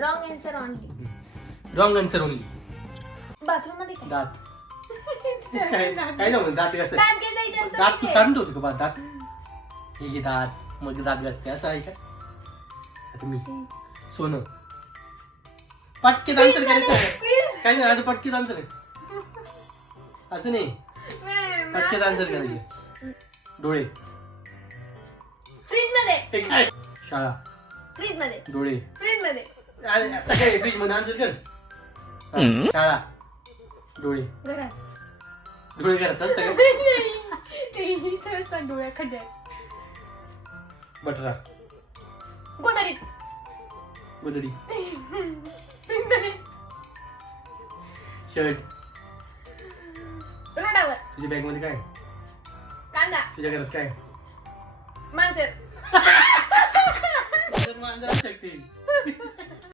Wrong answer only. Wrong answer only. Bathroom मध्ये काय? दात. काय काय ना दात कसं दात घासायचं असं दात तू नाही. काढून ठेवतो का बा दात. हे घे दात मग दात घासते असं आहे का. आता मी सोनं पटकेत आन्सर करायचं आहे. काय नाही आता पटकेत आन्सर आहे असं नाही. पटकेत आन्सर करायचे. डोळे. फ्रीज मध्ये. हे काय शाळा. फ्रीज मध्ये. डोळे. फ्रीज मध्ये. सगळे फ्रीज मध्ये आन्सर कर. हा, शाळा. डोळे. घरात. डोळे करत असतं का. डोळ्या खड्ड्यात. बटरा. गोदरीत. गुदडी. फ्रीज मध्ये. शर्ट. रोडावर. तुझ्या बॅग मध्ये काय. कांदा. तुझ्या घरात काय. मांजर. मांजर शकते.